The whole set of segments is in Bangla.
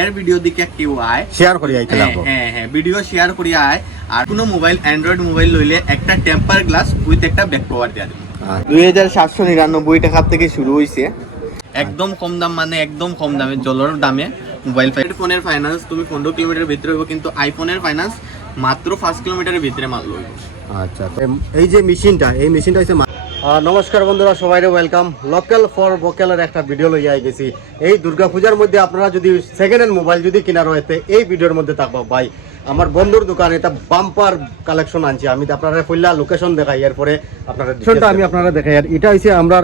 এর ভিডিও দিকে কেউ আয়। শেয়ার করি আইতে হ্যাঁ লাগবো। হ্যাঁ হ্যাঁ ভিডিও শেয়ার করি আয়। আর কোনো মোবাইল অ্যান্ড্রয়েড মোবাইল লইলে একটা টেম্পার গ্লাস উইথ একটা ব্যাক কভার দেওয়া দেবে। দুই হাজার সাতশো নিরানব্বই টাকা থেকে শুরু হয়েছে একদম কম দাম মানে একদম কম দামে জলের দামে মোবাইল ফোনের ফাইন্যান্স তুমি পনেরো কিলোমিটার ভিতরে হইব কিন্তু আইফোনের ফাইন্যান্স মাত্র পাঁচ কিলোমিটারের ভিতরে মাল লইব। আচ্ছা এই যে মেশিনটা এই মেশিনটা হচ্ছে নমস্কার বন্ধুরা সবাইরে ওয়েলকাম লোকাল ফর ভোকালের একটা ভিডিও লইয়া আই গেছি এই দুর্গা পূজার মধ্যে আপনারা যদি সেকেন্ড হ্যান্ড মোবাইল যদি কিনা রয়েছে এই ভিডিওর মধ্যে থাকবা। ভাই আমার বন্ধুর দোকান এটা বাম্পার কালেকশন আনছি। আমি তো আপনারা পইলা লোকেশন দেখাই এরপরে আপনারা আমি আপনারা দেখাই। আর এটা হচ্ছে আমরা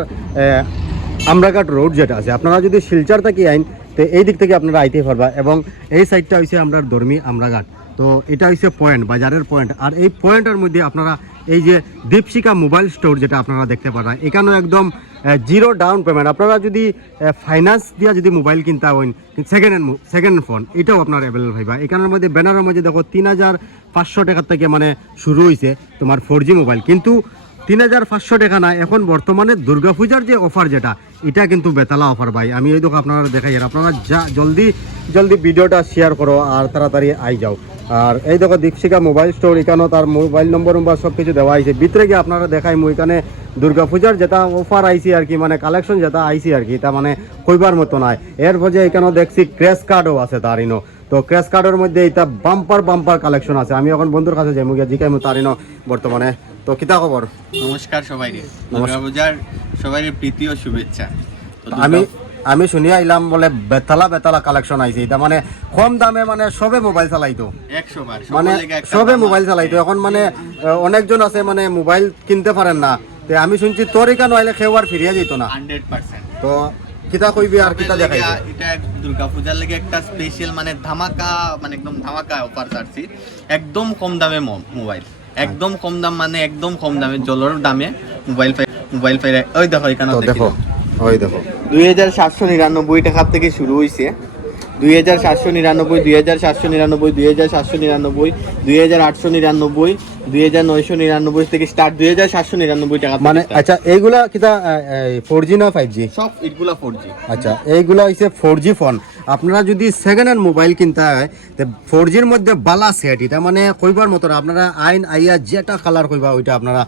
আমরাঘাট রোড যেটা আছে। আপনারা যদি শিলচর থেকে আইন তো এই দিক থেকে আপনারা আইতে পারবা। এবং এই সাইডটা হচ্ছে আমরা ধর্মী আমরাঘাট। তো এটা হচ্ছে পয়েন্ট বাজারের পয়েন্ট আর এই পয়েন্টের মধ্যে আপনারা এই যে দীপশিকা মোবাইল স্টোর যেটা আপনারা দেখতে পারেন এখানেও একদম জিরো ডাউন পেমেন্ট আপনারা যদি ফাইন্যান্স দিয়া যদি মোবাইল কিনতে হইন second hand second hand phone এটাও আপনার অ্যাভেলেবল হইবা এখানের মধ্যে ব্যানারের মধ্যে দেখো, তিন হাজার পাঁচশো টাকার থেকে মানে শুরু হয়েছে তোমার ফোর জি মোবাইল কিন্তু তিন হাজার পাঁচশো টাকা না, এখন বর্তমানে দুর্গাপূজার যে অফার যেটা, এটা কিন্তু বেতালা অফার ভাই। আমি এই দেখো আপনারা দেখাই, আর আপনারা যা জলদি জলদি ভিডিওটা শেয়ার করো আর তাড়াতাড়ি আই যাও। আর এই দেখো দীপশিকা মোবাইল স্টোর এখানেও তার মোবাইল নম্বর নম্বর সব কিছু দেওয়া হয়েছে। ভিতরে গিয়ে আপনারা দেখাই মই এখানে দুর্গা দুর্গাপূজার যেটা অফার আইসি আর কি মানে কালেকশন যেটা আইসি আর কি এটা মানে কইবার মতো নয় এর যে এখানেও দেখছি ক্রেশ কার্ডও আছে তার ইনো তো ক্রেশ কার্ডের মধ্যে এটা বাম্পার বাম্পার কালেকশন আছে। আমি এখন বন্ধুর কাছে যাই মুগিয়া জিকাই তার ইনো বর্তমানে। তো কিতা খবর? নমস্কার সবাইকে। দুর্গা পূজার সবাই প্রীতি ও শুভেচ্ছা। আমি আমি শুনি আইলাম বলে বেতালা বেতালা কালেকশন আইছে। এটা মানে কম দামে মানে সবে মোবাইল চালাইতো। মানে সবে মোবাইল চালাইতো। এখন মানে অনেকজন আছে মানে মোবাইল কিনতে পারেন না। তে আমি শুনছি তোর এখানে আইলে কেউ আর ফিরিয়ে যেত না। তো কিতা কইবি আর কিতা দেখাইবে? এটা দুর্গা পূজার লেগে একটা স্পেশাল মানে ধামাকা মানে একদম ধামাকা অফার ছাড়ছি। একদম কম দামে মোবাইল একদম কম দাম মানে একদম কম দামে জলের দামে মোবাইল মোবাইল পাই ওই দেখো এখানে দেখো। ওই দেখো। দুই হাজার সাতশো নিরানব্বই টাকা থেকে শুরু হয়েছে দুই হাজার সাতশো নিরানব্বই দুই হাজার সাতশো নিরানব্বই দুই হাজার সাতশো নিরানব্বই দুই হাজার আটশো নিরানব্বই দুই হাজার নয়শো নিরানব্বই থেকে স্টার্ট দুই হাজার সাতশো নিরানব্বই টাকা মানে আচ্ছা এইগুলা কিতা ফোর জি না ফাইভ জি সব এগুলা ফোর জি আচ্ছা এইগুলা হইছে ফোর জি ফোন আপনারা যদি সেকেন্ড হ্যান্ড মোবাইল কিনতে হয় তো ফোর জির মধ্যে বালা সেট এটা মানে কইবার মতো না আপনারা আইন আইয়া যেটা কালার কইবা ওইটা আপনারা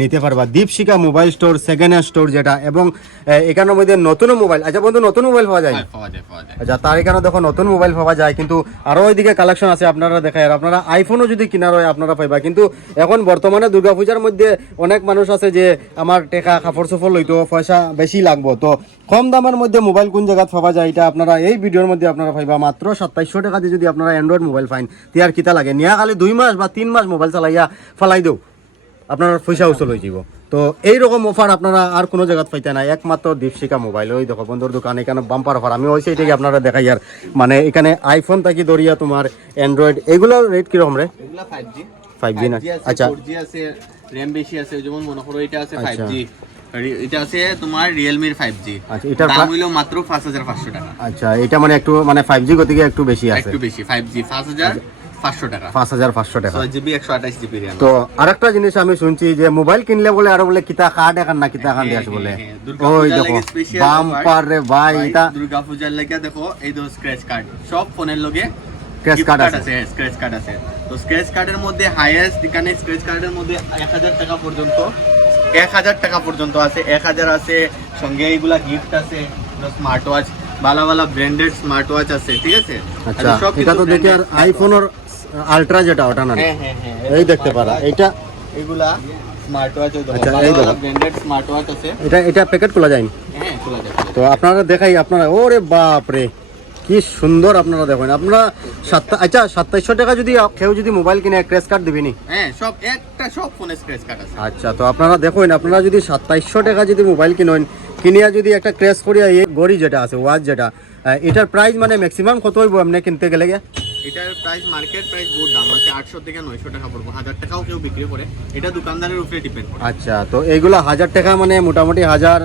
নিতে পারবা। Dipshikha mobile store second hand store যেটা এবং এখানের মধ্যে নতুন মোবাইল আচ্ছা বন্ধু নতুন মোবাইল পাওয়া যায়? পাওয়া যায় পাওয়া যায়। আচ্ছা তার এখানে দেখো নতুন মোবাইল পাওয়া যায়, কিন্তু আরও ওইদিকে কালেকশন আছে আপনারা দেখায়। আর আপনারা আইফোনও যদি কিনার হয়, আপনারা পাইবা। কিন্তু এখন বর্তমানে দুর্গাপূজার মধ্যে অনেক মানুষ আছে যে আমার টেকা, কাপড় চোপড় লইতো, পয়সা বেশি লাগবো। তো কম দামের মধ্যে মোবাইল কোন জায়গাত পাওয়া যায়, এটা আপনারা এই ভিডিওর মধ্যে আপনারা পাইবা। মাত্র সাতাইশশো টাকা দিয়ে যদি আপনারা অ্যান্ড্রয়েড মোবাইল পাইন, তিয়ার কিতা লাগে? নিয়া খালি দুই মাস বা তিন মাস মোবাইল চালাইয়া ফালাই দেও। আপনার পয়সা উচল হয়ে যাব তো এইরকম অফার আপনারা আর কোনো জায়গাত পাইতে না একমাত্র দীপশিকা মোবাইল ওই দেখো বন্ধুর দোকান এখানে বাম্পার অফার আমি ওই সেইটাকে আপনারা দেখাই আর মানে এখানে আইফোন থাকি ধরিয়া তোমার অ্যান্ড্রয়েড এগুলোর রেট কীরকম রে? ফাইভ জি না? আচ্ছা। আচ্ছা র্যাম বেশি আছে যেমন মনে করো এটা আছে ফাইভ আচ্ছা। জি এটা আছে তোমার রিয়েলমির ফাইভ জি আচ্ছা, এটার দাম হইল মাত্র পাঁচ হাজার পাঁচশো টাকা। আচ্ছা এটা মানে একটু মানে ফাইভ জি গতিকে একটু বেশি আছে। একটু বেশি ফাইভ জি পাঁচ হাজার। পাঁচশো টাকা। পাঁচ হাজার পাঁচশো টাকা। জিবি একশো আঠাশ জিবি তো আরেকটা জিনিস আমি শুনছি যে মোবাইল কিনলে বলে আরও বলে কিতা কার্ড এখান না কিতা এখান আছে বলে। ওই দেখো বাম্পার রে ভাই এটা দুর্গা লেগে দেখো এই তো স্ক্র্যাচ কার্ড সব ফোনের লগে Scratch gift card card আছে। আছে স্ক্র্যাচ কার্ড আছে। তো স্ক্র্যাচ কার্ডের মধ্যে হাইয়েস্ট এখানে স্ক্র্যাচ কার্ডের মধ্যে এক হাজার টাকা পর্যন্ত এক হাজার টাকা পর্যন্ত আছে। এক হাজার আছে সঙ্গে এইগুলা গিফট আছে স্মার্ট ওয়াচ ভালো ভালো ব্র্যান্ডেড স্মার্ট ওয়াচ আছে ঠিক আছে? আচ্ছা এটা তো দেখি আর আইফোনের আলট্রা যেটা ওটা না। হ্যাঁ হ্যাঁ হ্যাঁ এই দেখতে পারা। এটা এগুলা স্মার্ট ওয়াচ আচ্ছা, এই দেখো। ব্র্যান্ডেড স্মার্ট ওয়াচ আছে। এটা এটা প্যাকেট খোলা যায়নি হ্যাঁ খোলা যাবে তো আপনারা দেখাই আপনারা ওরে বাপ রে কি সুন্দর আপনারা দেখেন। আপনারা সাতটা আচ্ছা সাতাইশশো টাকা যদি কেউ যদি মোবাইল কিনে ক্রেস কার্ড দিবিনি? হ্যাঁ সব একটা সব ফোনে স্ক্র্যাচ কার্ড আছে। আচ্ছা তো আপনারা দেখুন আপনারা যদি সাতাইশশো টাকা যদি মোবাইল কিনেন কিনিয়া যদি একটা ক্রেস করিয়া এই গড়ি যেটা আছে ওয়াচ যেটা এটার প্রাইস মানে ম্যাক্সিমাম কত হইব? এমনি কিনতে গেলে গিয়া? এটার প্রাইস মার্কেট প্রাইস বহুত দাম। আছে আটশো থেকে নয়শো টাকা পড়ব। হাজার টাকাও কেউ বিক্রি করে। এটা দোকানদারের উপরে ডিপেন্ড করে। আচ্ছা তো এইগুলা হাজার টাকা মানে মোটামুটি হাজার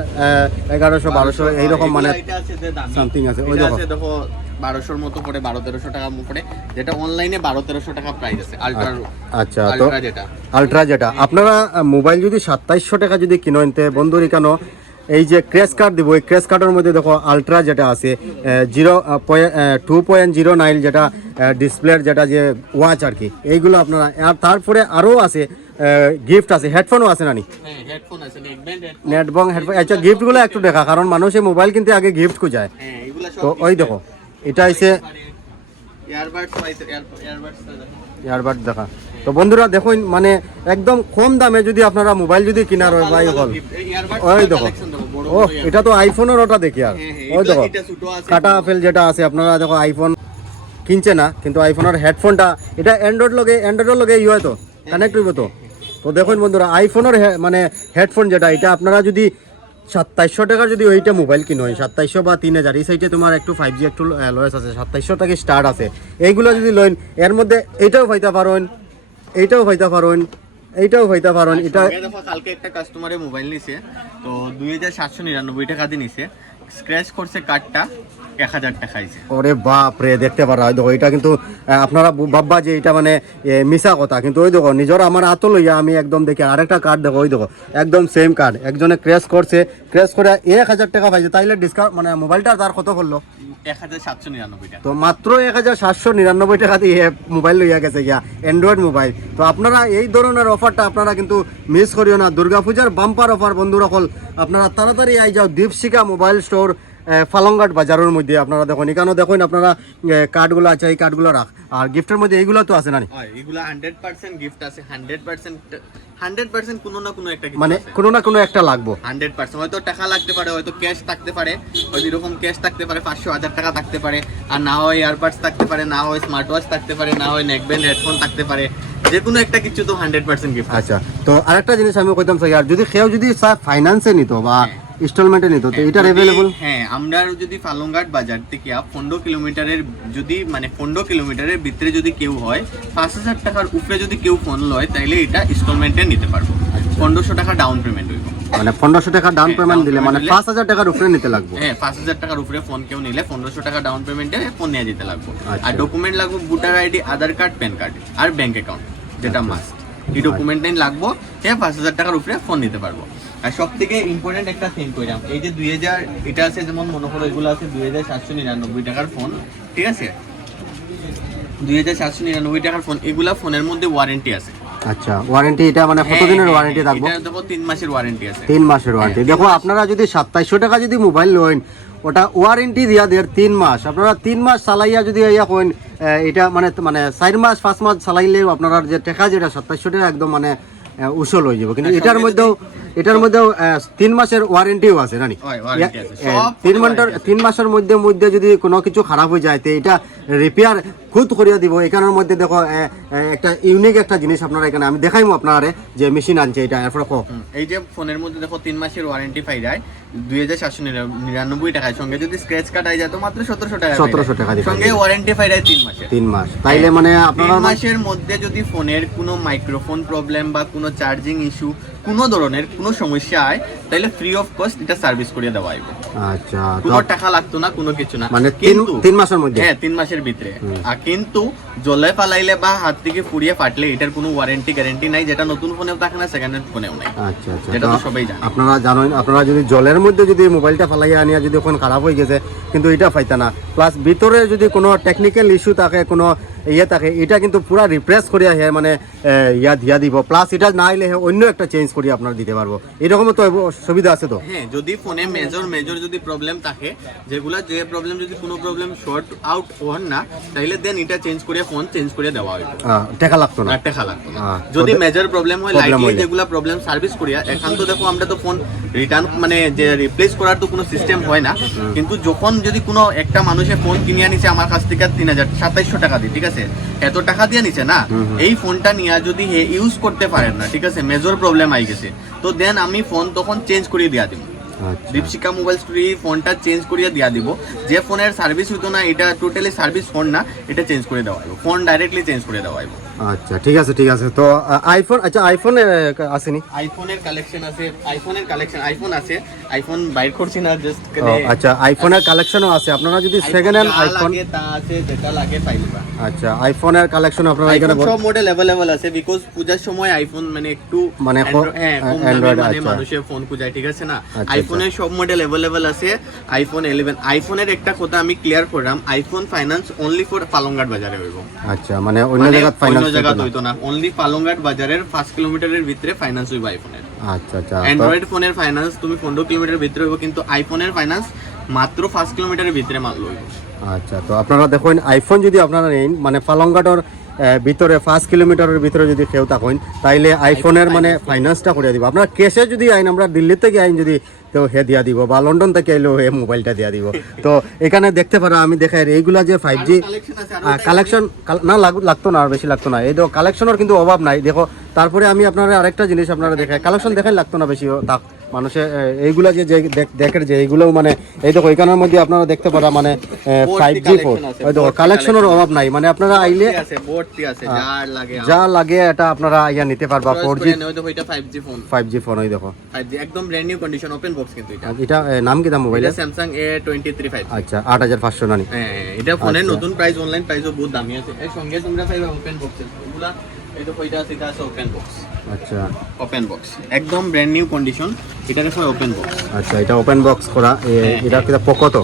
এগারোশো বারোশো এইরকম মানে এটা আছে ওই দেখো। বারোশোর মতো পড়ে বারো তেরোশো টাকা পড়ে যেটা অনলাইনে বারো তেরোশো টাকা প্রাইস আছে আলট্রা আচ্ছা তো আলট্রা যেটা। আপনারা মোবাইল যদি সাতাইশশো টাকা যদি কিনেন বন্ধুর কেন এই যে ক্রেস কার্ড দিব এই ক্রেস কার্ডের মধ্যে দেখো আলট্রা যেটা আছে zero two point zero nine যেটা ডিসপ্লের যেটা যে ওয়াচ আর কি এইগুলো আপনারা আর তারপরে আরও আছে গিফট আছে হেডফোনও আছে নানি? হ্যাঁ হেডফোন নেটবং আচ্ছা গিফটগুলো একটু দেখা কারণ মানুষে মোবাইল কিনতে আগে গিফট এগুলা সব তো ওই দেখো এটা পাইতে ইয়ারবাডস ইয়ারবাড দেখা। তো বন্ধুরা দেখুন মানে একদম কম দামে যদি আপনারা মোবাইল যদি কেনার হয় ভাই হল ওই দেখো। ও এটা তো আইফোনের ওটা দেখি আর। ওই দেখো কাটা আপেল যেটা আছে আপনারা দেখো আইফোন কিনছে না কিন্তু আইফোনের হেডফোনটা এটা অ্যান্ড্রয়েড লগে অ্যান্ড্রয়েডের লগে ইয়ে হয় তো কানেক্ট হইব তো। তো দেখুন বন্ধুরা আইফোনের মানে হেডফোন যেটা এটা আপনারা যদি সাতাইশশো টাকার যদি ওইটা মোবাইল কিনো হয় সাতাইশশো বা তিন হাজার এই সাইডে তোমার একটু ফাইভ জি একটু লয়েস আছে সাতাইশশো টাকা স্টার্ট আছে। এইগুলো যদি লইন এর মধ্যে এইটাও পাইতে পারেন এইটাও পাইতে পারেন এইটাও পাইতে পারেন এটা কালকে একটা কাস্টমারে মোবাইল নিছে তো দুই হাজার সাতশো নিরানব্বই টাকা দিয়ে নিছে। স্ক্র্যাচ করছে কার্ডটা এক হাজার টাকা ওরে বাপ রে দেখতে পারা দেখো এটা কিন্তু আপনারা ভাববা যে এটা মানে মিছা কথা কিন্তু ওই দেখো নিজের আমার হাত লইয়া আমি একদম দেখি আরেকটা কার্ড দেখো ওই দেখো একদম সেম কার্ড একজনে ক্র্যাশ করছে ক্র্যাশ করে এক হাজার টাকা পাইছে তাইলে ডিসকাউন্ট মানে মোবাইলটা তার কত করল এক হাজার সাতশো নিরানব্বই টাকা। তো মাত্র এক হাজার সাতশো নিরানব্বই টাকা দিয়ে মোবাইল লইয়া গেছে গিয়া অ্যান্ড্রয়েড মোবাইল। তো আপনারা এই ধরনের অফারটা আপনারা কিন্তু মিস করিও না দুর্গাপূজার বাম্পার অফার বন্ধুরা আপনারা তাড়াতাড়ি আই যাও দীপশিকা মোবাইল স্টোর ফালংঘাট বাজারের মধ্যে আপনারা দেখুন এখানেও দেখুন আপনারা কার্ডগুলো আছে এই কার্ডগুলো রাখ। আর গিফটের মধ্যে এইগুলো তো আছে না? হান্ড্রেড পার্সেন্ট গিফট আছে হান্ড্রেড পার্সেন্ট হান্ড্রেড পার্সেন্ট কোনো না কোনো একটা মানে কোনো না কোনো একটা লাগবো। হান্ড্রেড পার্সেন্ট হয়তো টাকা লাগতে পারে হয়তো ক্যাশ থাকতে পারে হয়তো এরকম ক্যাশ থাকতে পারে পাঁচশো হাজার টাকা থাকতে পারে আর না হয় থাকতে পারে না হয় স্মার্ট ওয়াচ থাকতে পারে না হয় নেকব্যান্ড হেডফোন থাকতে পারে যে কোনো একটা কিছু তো হান্ড্রেড পার্সেন্ট গিফট আচ্ছা তো আরেকটা জিনিস আমি কইতাম স্যার যদি কেউ যদি ফাইন্যান্সে নিত বা ইনস্টলমেন্টে নিত তো? এটার অ্যাভেলেবল হ্যাঁ আমরা যদি ফালুঙ্গাট বাজার থেকে পনেরো কিলোমিটারের যদি মানে পনেরো কিলোমিটারের ভিতরে যদি কেউ হয় পাঁচ হাজার টাকার উপরে যদি কেউ ফোন লয় তাইলে এটা ইনস্টলমেন্টে নিতে পারব। পনেরোশো টাকা ডাউন পেমেন্ট হইব। মানে পনেরোশো টাকা ডাউন হ্যাঁ, পেমেন্ট দিলে মানে পাঁচ হাজার টাকার উপরে নিতে লাগবে। হ্যাঁ পাঁচ হাজার টাকার উপরে ফোন কেউ নিলে পনেরোশো টাকা ডাউন পেমেন্টে ফোন নিয়ে যেতে লাগবে। আচ্ছা। আর ডকুমেন্ট লাগবে voter ID Aadhaar card PAN card আর ব্যাংক অ্যাকাউন্ট যেটা আচ্ছা। মাস্ট এই ডকুমেন্ট লাগবো হ্যাঁ পাঁচ হাজার টাকার উপরে ফোন নিতে পারব। আর সব থেকে ইম্পর্টেন্ট একটা থিং কইরাম। এই যে দুই হাজার এটা আছে যেমন মনে এগুলো আছে দুই হাজার সাতশো নিরানব্বই টাকার ফোন ঠিক আছে? দুই হাজার সাতশো নিরানব্বই টাকার ফোন এগুলা ফোনের মধ্যে ওয়ারেন্টি আছে। আচ্ছা ওয়ারেন্টি এটা মানে কতদিনের ওয়ারেন্টি থাকব? এটা দেখো তিন মাসের ওয়ারেন্টি আছে। তিন মাসের ওয়ারেন্টি দেখো আপনারা যদি সাতাইশশো টাকা যদি মোবাইল লইন ওটা ওয়ারেন্টি দিয়া দেয় তিন মাস। আপনারা তিন মাস চালাইয়া যদি কইন এটা মানে মানে চার মাস পাঁচ মাস চালাইলে আপনারা যে টাকা যেটা সাতাইশশো টাকা একদম মানে উসল হয়ে যাবে। কিন্তু এটার মধ্যেও এটার মধ্যেও তিন মাসের ওয়ারেন্টিও আছে হয়, আহ, তিন আছে। তিন মাসের মধ্যে মধ্যে যদি কোনো কিছু খারাপ হয়ে যায় তো এটা রিপেয়ার খুদ করিয়া দিব। এখানের মধ্যে দেখো একটা ইউনিক একটা জিনিস আপনারা এখানে আমি দেখাইমু আপনারা যে মেশিন আনছে এটা এরপরে কো এই যে ফোনের মধ্যে দেখো তিন মাসের ওয়ারেন্টি পাই যায়। দুই হাজার সাতশো নিরানব্বই টাকার সঙ্গে যদি স্ক্র্যাচ কাট আই যায় তো মাত্র সতেরোশো টাকা 1700 টাকা সঙ্গে ওয়ারেন্টি পাই যায় তিন মাসের। তিন মাস। তাইলে মানে তিন আপনারা মাসের মধ্যে যদি ফোনের কোনো মাইক্রোফোন প্রবলেম বা কোনো চার্জিং ইস্যু কোনো ধরনের কোনো সমস্যা হয় তাহলে ফ্রি অফ কস্ট এটা সার্ভিস করিয়ে দেওয়া হবে আচ্ছা কোনো টাকা লাগতো না কোনো কিছু না। মানে তিন তিন মাসের মধ্যে? হ্যাঁ তিন মাসের ভিতরে। আর কিন্তু জলে পালাইলে বা হাত থেকে ফুরিয়ে ফাটলে এটার কোনো ওয়ারেন্টি গ্যারেন্টি নাই। যেটা নতুন ফোনেও থাকে না সেকেন্ড হ্যান্ড ফোনেও নাই। আচ্ছা আচ্ছা। যেটা তো তো সবাই জানে। আপনারা জানেন আপনারা যদি জলের মধ্যে যদি মোবাইলটা ফালাইয়া আনিয়া যদি ওখানে খারাপ হয়ে গেছে কিন্তু এটা পাইতা না। প্লাস ভিতরে যদি কোনো টেকনিক্যাল ইস্যু থাকে কোনো ইয়ে থাকে এটা কিন্তু পুরা রিপ্লেস করিয়া হে মানে ইয়া দিয়া দিব। প্লাস এটা না আইলে অন্য একটা চেঞ্জ করিয়া আপনারা দিতে পারব। এরকমও তো সুবিধা আছে তো? হ্যাঁ যদি ফোনে মেজর মেজর যদি প্রবলেম থাকে যেগুলা যে প্রবলেম যদি কোনো প্রবলেম শর্ট আউট হন না তাহলে দেন এটা চেঞ্জ করে ফোন চেঞ্জ করে দেওয়া আহ, টাকা লাগতো না? টাকা লাগতো না। হ্যাঁ, যদি মেজর প্রবলেম হয় লাইটলি যেগুলা প্রবলেম সার্ভিস করিয়া এখন তো দেখো আমরা তো ফোন রিটার্ন মানে যে রিপ্লেস করার তো কোনো সিস্টেম হয় না। কিন্তু যখন যদি কোনো একটা মানুষে ফোন কিনিয়া নিছে আমার কাছ থেকে তিন হাজার সাতাইশশো টাকা দিয়ে ঠিক আছে? এত টাকা দিয়ে নিছে না? এই ফোনটা নিয়ে যদি হে ইউজ করতে পারেন না ঠিক আছে? মেজর প্রবলেম আই গেছে। তো দেন আমি ফোন তখন চেঞ্জ করিয়ে দিয়ে দিব। দীপশিকা মোবাইল স্টোরি ফোনটা চেঞ্জ করিয়ে দিয়ে দিব। যে ফোনের সার্ভিস হইতো না এটা টোটালি সার্ভিস ফোন না এটা চেঞ্জ করে দেওয়া ফোন ডাইরেক্টলি চেঞ্জ করে দেওয়া আচ্ছা ঠিক আছে ঠিক আছে তো আইফোন আচ্ছা আইফোন আসেনি আইফোনের কালেকশন আছে আইফোনের কালেকশন আইফোন আছে আইফোন বাইর করছি না জাস্ট ও, আচ্ছা আইফোনের কালেকশনও আছে আপনারা যদি সেকেন্ড হ্যান্ড আইফোন লাগে তা আছে যেটা লাগে পাইবা আচ্ছা আইফোনের কালেকশন আপনারা এখানে আইফোন সব মডেল अवेलेबल আছে বিকজ পূজার সময় আইফোন মানে একটু মানে ক- Andro- হ্যাঁ, কম দামে Android, মানে আচ্ছা। মানুষের ফোন পূজায় ঠিক আছে না আচ্ছা, আইফোনের সব মডেল अवेलेबल আছে আইফোন 11 আইফোনের একটা কথা আমি ক্লিয়ার করলাম iPhone finance only for Palangghat বাজারে হইব আচ্ছা মানে অন্য মানে জায়গায় ফাইন্যান্স হইতো না। অনলি পালংঘাট বাজারের 5 কিলোমিটারের ভিতরে ফাইন্যান্স হইব আইফোনের আচ্ছা আচ্ছা অ্যান্ড্রয়েড ফোনের ফাইন্যান্স তুমি 15 কিলোমিটারের ভিতরে হইব কিন্তু আইফোনের ফাইন্যান্স মাত্র 5 কিলোমিটারের ভিতরে মাল আচ্ছা তো আপনারা দেখুন আইফোন যদি আপনারা নেন মানে পালংঘাটর ভিতরে পাঁচ কিলোমিটারের ভিতরে যদি কেউ থাকেন তাইলে আইফোনের মানে ফাইন্যান্সটা করে দিব। আপনার ক্যাশে যদি আইন আমরা দিল্লি থেকে আইন যদি তো হে দিয়া দিব বা লন্ডন থেকে এলো হে মোবাইলটা দিয়া দিব। তো এখানে দেখতে পারো আমি দেখাই এইগুলা যে ফাইভ জি কালেকশন না লাগ- লাগতো না আর বেশি লাগতো না। এই দেখো কালেকশনের কিন্তু অভাব নাই। দেখো তারপরে আমি আপনারা আরেকটা জিনিস আপনারা দেখাই। কালেকশন দেখাই লাগতো না বেশি তা মানুষে এইগুলা যে যে দেখের যে এইগুলোও মানে এই দেখো এখানের মধ্যে আপনারা দেখতে পারা মানে ফাইভ জি ফোর ওই দেখো কালেকশনের অভাব নাই। মানে আপনারা আইলে আছে যার লাগে যা লাগে এটা আপনারা ইয়া নিতে পারবা ফোর জি এটা 5G phone five G phone ওই দেখো। একদম brand new condition open box কিন্তু এটা। এটা নাম কি দাম এটা মোবাইলের স্যামসাং A23 5G আচ্ছা আট হাজার পাঁচশো নানি। হ্যাঁ এটা ফোনের আচ্ছা। নতুন প্রাইস অনলাইন প্রাইসও বহুত দামি আছে। এর সঙ্গে তোমরা পাইবা ওপেন বক্স এগুলা এই এটা আছে ওপেন বক্স আচ্ছা। ওপেন বক্স একদম ব্র্যান্ড নিউ কন্ডিশন এটাকে ওপেন বক্স আচ্ছা এটা ওপেন বক্স করা এটা কি পোকো তো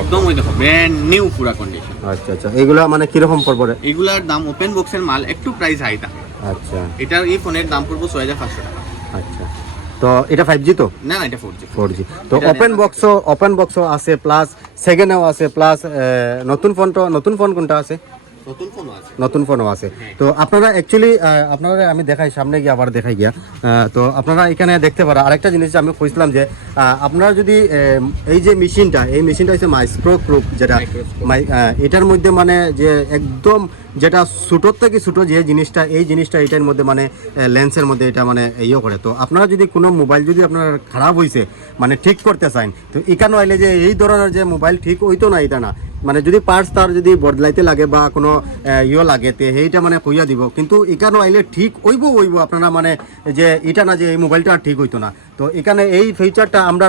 একদম ওই দেখো ব্র্যান্ড নিউ পুরা কন্ডিশন আচ্ছা আচ্ছা। এগুলা মানে কীরকম পড়বে? এগুলার দাম ওপেন বক্সের মাল একটু প্রাইস হাই থাকে আচ্ছা। এটার এই ফোনের দাম পড়ব ছয় হাজার পাঁচশো টাকা। আচ্ছা। তো এটা ফাইভ জি তো? না না এটা ফোর জি ফোর জি তো ওপেন বক্সও ওপেন বক্সও আছে প্লাস সেকেন্ডেও আছে প্লাস নতুন নতুন ফোন কোনটা আছে? নতুন ফোনও আছে। আছে। তো আপনারা অ্যাকচুয়ালি আপনারা আমি দেখাই সামনে গিয়ে আবার দেখাই গিয়া। তো আপনারা এখানে দেখতে পারা আরেকটা জিনিস আমি খুঁজছিলাম যে আপনারা যদি এই যে মেশিনটা এই মেশিনটা হচ্ছে মাইক্রো গ্রুপ যেটা এটার মধ্যে মানে যে একদম যেটা ছোটোর থেকে ছোটো যে জিনিসটা এই জিনিসটা এটার মধ্যে মানে লেন্সের মধ্যে এটা মানে ইয়ে করে। তো আপনারা যদি কোনো মোবাইল যদি আপনার খারাপ হয়েছে মানে ঠিক করতে চান তো এখানে আইলে যে এই ধরনের যে মোবাইল ঠিক হইতো না এটা না। মানে যদি পার্টস তার যদি বদলাইতে লাগে বা কোনো ইয়ে লাগে, তে সেইটা মানে কইয়া দিব। কিন্তু ইকানো আইলে ঠিক ওইব ওইব আপনারা মানে যে এটা না যে এই মোবাইলটা ঠিক হইতো না। তো এখানে এই ফিচারটা আমরা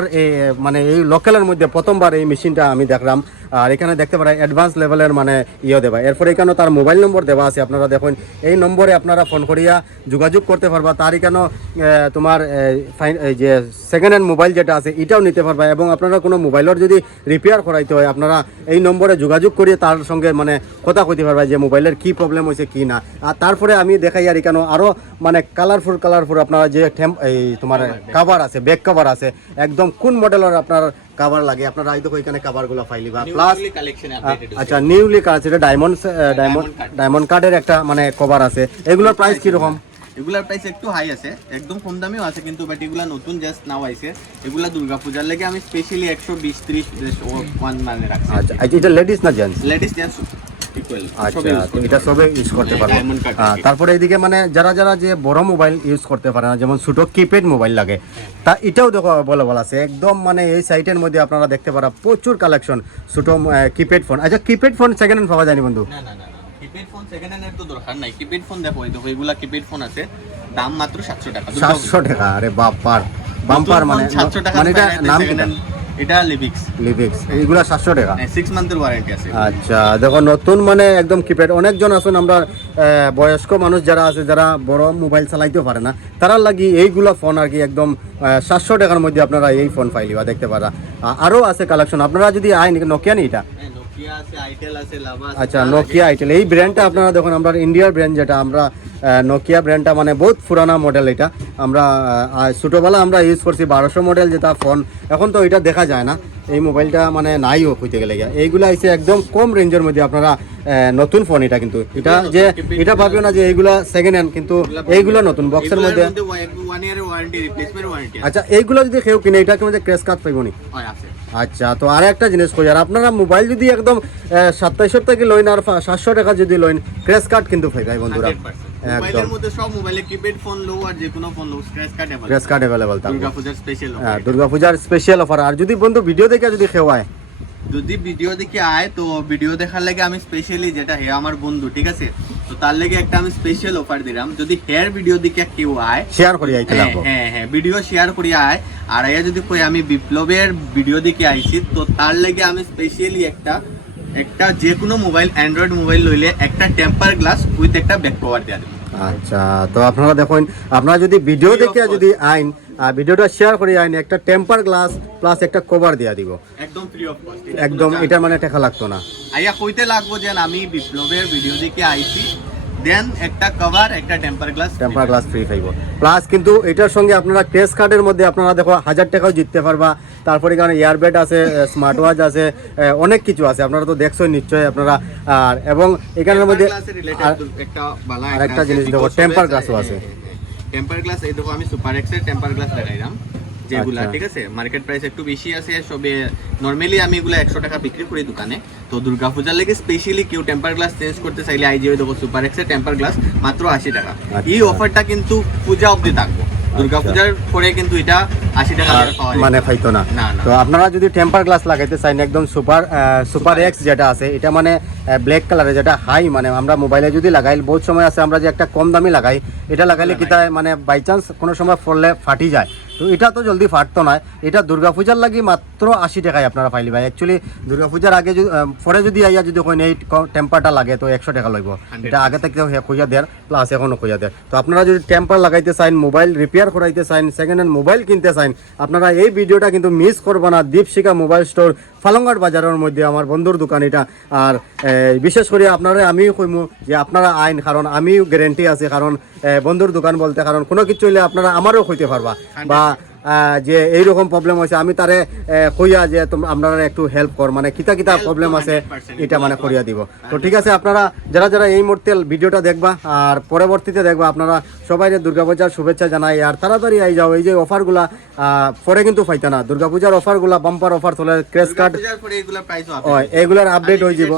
মানে এই লোকালের মধ্যে প্রথমবার এই মেশিনটা আমি দেখলাম। আর এখানে দেখতে পারেন অ্যাডভান্স লেভেলের মানে ইয়ে দেবা এরপরে এখানে তার মোবাইল নম্বর দেওয়া আছে, আপনারা দেখুন। এই নম্বরে আপনারা ফোন করিয়া যোগাযোগ করতে পারবা। তার এখানেও তোমার যে সেকেন্ড হ্যান্ড মোবাইল যেটা আছে, এটাও নিতে পারবা। এবং আপনারা কোনো মোবাইলের যদি রিপেয়ার করাইতে হয়, আপনারা এই নম্বরে যোগাযোগ করিয়ে তার সঙ্গে মানে কথা কইতে পারবা যে মোবাইলের কি প্রবলেম হয়েছে কি না। আর তারপরে আমি দেখাই আর এখানে আরও মানে কালারফুল কালারফুল আপনারা যে এই তোমার কাভার আছে ব্যাক কাভার আছে। একদম কোন মডেলের আপনার কাভার লাগে? আপনারা দেখো এখানে কাভারগুলো ফাইলিবা প্লাস আচ্ছা নিউলি কার্ড আছে এটা ডায়মন্ড ডায়মন্ড ডায়মন্ড কার্ডের একটা মানে কভার আছে। এগুলোর প্রাইস কীরকম? এগুলার প্রাইস একটু হাই আছে। একদম কম দামেও আছে কিন্তু বাট এগুলা নতুন জাস্ট নাও আইছে। এগুলা দুর্গা পূজার লেগে আমি স্পেশালি একশো বিশ ত্রিশ ওয়ান মানে রাখছি। আচ্ছা আচ্ছা, এটা লেডিস না জেন্টস লেডিস জেন্টস আচ্ছা এটা সবে ইউজ করতে পারবে। Diamond card হ্যাঁ। তারপরে এইদিকে মানে যারা যারা যে বড় মোবাইল ইউজ করতে পারে না যেমন ছোট কিপ্যাড মোবাইল লাগে তা এটাও দেখো বলে বলা আছে একদম মানে এই সাইটের মধ্যে আপনারা দেখতে পারা প্রচুর কালেকশন ছোট কিপ্যাড ফোন আচ্ছা কিপ্যাড ফোন সেকেন্ড হ্যান্ড পাওয়া যায়নি বন্ধু? না না না কিপ্যাড ফোন সেকেন্ড হ্যান্ডের তো দরকার নাই। কিপ্যাড ফোন দেখো এই দেখো এগুলা কিপ্যাড ফোন আছে দাম মাত্র সাতশো টাকা আরে বাম্পার বাম্পার মানে টাকা মানে এটা নাম কি? এটা লিভিক্স লিভিক্স এইগুলা সাতশো টাকা? সিক্স মান্থের ওয়ারেন্টি আছে। আচ্ছা দেখো নতুন মানে একদম কিপ্যাড অনেকজন আছেন আমরা বয়স্ক মানুষ যারা আছে যারা বড় মোবাইল চালাইতেও পারে না তারা লাগি এইগুলা ফোন আর কি একদম সাতশো টাকার মধ্যে আপনারা এই ফোন পাইলিবা দেখতে পারা। আরও আছে কালেকশন আপনারা যদি আইন নোকিয়া নি এটা? আছে আছে আছে আচ্ছা নোকিয়া আইটেল এই ব্র্যান্ডটা আপনারা দেখুন আমরা ইন্ডিয়ার ব্র্যান্ড যেটা আমরা নোকিয়া ব্র্যান্ডটা মানে বহুত পুরানা মডেল এটা। আমরা ছোটোবেলা আমরা ইউজ করছি বারোশো মডেল যেটা ফোন এখন তো এটা দেখা যায় না। এই মোবাইলটা মানে নাইও হইতে গেলে এইগুলা আইছে একদম কম রেঞ্জের মধ্যে আপনারা নতুন ফোন এটা কিন্তু। এটা যে এটা ভাবিও না যে এইগুলা সেকেন্ড হ্যান্ড কিন্তু এইগুলো নতুন বক্সের মধ্যে। আছে। আচ্ছা এইগুলো যদি কেউ কিনে এটাকে মধ্যে ক্রেস কার্ড পাইব নি? আছে। আচ্ছা তো আর একটা জিনিস কই আর আপনারা মোবাইল যদি একদম সাতাইশো থেকে লইন আর সাতশো টাকা যদি লইন ক্রেস কার্ড কিন্তু পাইবাই বন্ধুরা। একদম। মোবাইলের মধ্যে সব মোবাইলে কিপ্যাড ফোন লো আর যে কোনো ফোন লো স্ক্র্যাচ কার্ড অ্যাভেলেবল ক্রেস কার্ড অ্যাভেলেবল থাকবে। দুর্গা পূজার স্পেশাল হ্যাঁ দুর্গাপূজার স্পেশাল অফার আর যদি বন্ধু ভিডিও দেখে যদি খেওয়ায় যদি ভিডিও দেখে আয় তো ভিডিও দেখার লাগে আমি স্পেশালি যেটা হে আমার বন্ধু ঠিক আছে? তো তার লেগে একটা আমি স্পেশাল অফার দিলাম। যদি হেয়ার ভিডিও দিকে কেউ আয় শেয়ার করি আইতে হ্যাঁ হ্যাঁ হ্যাঁ ভিডিও শেয়ার করি আয়। আর আয়া যদি কই আমি বিপ্লবের ভিডিও দিকে আইছি তো তার লেগে আমি স্পেশালি একটা একটা যে কোনো মোবাইল অ্যান্ড্রয়েড মোবাইল লইলে একটা টেম্পার গ্লাস উইথ একটা ব্যাক কভার দেওয়া দেবো আচ্ছা তো আপনারা দেখুন আপনারা যদি ভিডিও দেখে যদি আইন আর ভিডিওটা শেয়ার করে আইন একটা টেম্পার গ্লাস প্লাস একটা কভার দিয়া দিব। একদম ফ্রি অফ কস্ট একদম এটা মানে টাকা লাগতো না। আইয়া কইতে লাগবো যে আমি বিপ্লবের ভিডিও দিকে আইছি দেন একটা কভার একটা temper glass temper glass free পাইব প্লাস কিন্তু এটার সঙ্গে আপনারা ক্রেস কার্ডের মধ্যে আপনারা দেখো হাজার টাকাও জিততে পারবা। তারপরে এখানে ইয়ারবেড আছে স্মার্ট ওয়াচ আছে অনেক কিছু আছে। আপনারা তো দেখছোই নিশ্চয়ই আপনারা। আর এবং এখানের মধ্যে একটা জিনিস দেখো, টেম্পার glass-ও আছে। টেম্পার গ্লাস এই দেখো আমি সুপার এক্সের টেম্পার গ্লাস লাগাইলাম যেগুলা আচ্ছা। ঠিক আছে মার্কেট প্রাইস একটু বেশি আছে সবে নর্মালি আমি এগুলো একশো টাকা বিক্রি করি দোকানে তো দুর্গা পূজার লেগে স্পেশালি কেউ টেম্পার গ্লাস চেঞ্জ করতে চাইলে আই জিও দেখো সুপার এক্সের টেম্পার গ্লাস মাত্র আশি টাকা এই আচ্ছা। অফারটা কিন্তু পূজা অবধি থাকব দুর্গা পূজার পরে কিন্তু এটা আশি টাকা মানে। পাইতো না। তো আপনারা যদি টেম্পার গ্লাস লাগাইতে চান একদম সুপার সুপার এক্স যেটা আছে এটা মানে ব্ল্যাক কালারের যেটা হাই মানে আমরা মোবাইলে যদি লাগাই বহুত সময় আছে আমরা যে একটা কম দামি লাগাই এটা লাগাইলে কিতা মানে বাই চান্স কোনো সময় ফললে ফাটি যায়। তো এটা তো জলদি ফাটতো না। এটা দুর্গা পূজার লাগি মাত্র আশি টাকায় আপনারা পাইলি ভাই। অ্যাকচুয়ালি দুর্গাপূজার আগে পরে যদি আইয়া যদি ওখানে এই টেম্পারটা লাগে তো একশো টাকা লাগবে এটা আগে থেকে খুঁজা দেয় প্লাস এখনও খুঁজা দেয় তো আপনারা যদি টেম্পার লাগাইতে চান মোবাইল রিপেয়ার করাইতে চান সেকেন্ড হ্যান্ড মোবাইল কিনতে চান আপনারা এই ভিডিওটা কিন্তু মিস করব না। দীপশিকা মোবাইল স্টোর ফালঙ্গাট বাজারের মধ্যে আমার বন্ধুর দোকান এটা। আর বিশেষ করে আপনারা আমি কইমু যে আপনারা আইন কারণ আমিও গ্যারেন্টি আছে কারণ বন্ধুর দোকান বলতে কারণ কোনো কিছু হইলে আপনারা আমারও হইতে পারবা বা যে এইরকম প্রবলেম হয়েছে আমি তারে কইয়া যে আপনারা একটু হেল্প কর। মানে কিতা কিতা প্রবলেম আছে এটা মানে করিয়া দিব। তো ঠিক আছে আপনারা যারা যারা এই মুহূর্তে ভিডিওটা দেখবা আর পরবর্তীতে দেখবা আপনারা সবাই দুর্গাপূজার শুভেচ্ছা জানাই আর তাড়াতাড়ি আই যাও এই যে অফারগুলা পরে কিন্তু পাইতা না। দুর্গাপূজার অফারগুলা বাম্পার অফার চলে ক্রেস কার্ড এগুলার আপডেট হয়ে যাব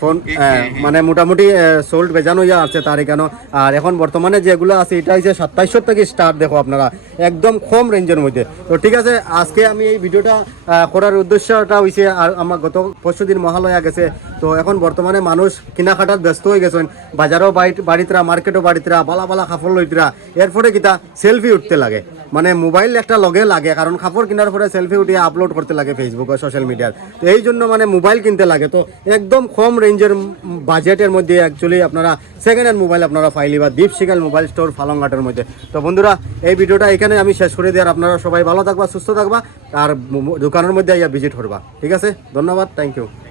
ফোন হ্যাঁ, হ্যাঁ। মানে মোটামুটি সোল্ড বেজানো ইয়া আছে তার এখানে আর এখন বর্তমানে যেগুলো আছে এটা হচ্ছে সাতাইশশো থেকে স্টার্ট দেখো আপনারা, একদম কম রেঞ্জের মধ্যে। তো ঠিক আছে, আজকে আমি এই ভিডিওটা করার উদ্দেশ্যটা হয়েছে আর আমার গত পরশু দিন মহালয়া গেছে, তো এখন বর্তমানে মানুষ কেনাকাটার ব্যস্ত হয়ে গেছেন। বাজারও বাড়ি- বাড়িতরা মার্কেটও বাড়িতরা বালা বালা কাপড় লইতরা, এরপরে কিতা সেলফি উঠতে লাগে। মানে মোবাইল একটা লগে লাগে, কারণ কাপড় কেনার পরে সেলফি উঠিয়ে আপলোড করতে লাগে ফেসবুক সোশ্যাল মিডিয়ার তো এই জন্য মানে মোবাইল কিনতে লাগে। তো একদম কম রেঞ্জের বাজেটের মধ্যে অ্যাকচুয়ালি আপনারা সেকেন্ড হ্যান্ড মোবাইল আপনারা ফাইলি বা দীপ শিকাল মোবাইল স্টোর ফালংঘাটের মধ্যে তো বন্ধুরা, এই ভিডিওটা এখানে আমি শেষ করে দিই আর আপনারা সবাই ভালো থাকবা, সুস্থ থাকবা, আর দোকানের মধ্যে ইয়া ভিজিট করবা। ঠিক আছে? ধন্যবাদ থ্যাংক ইউ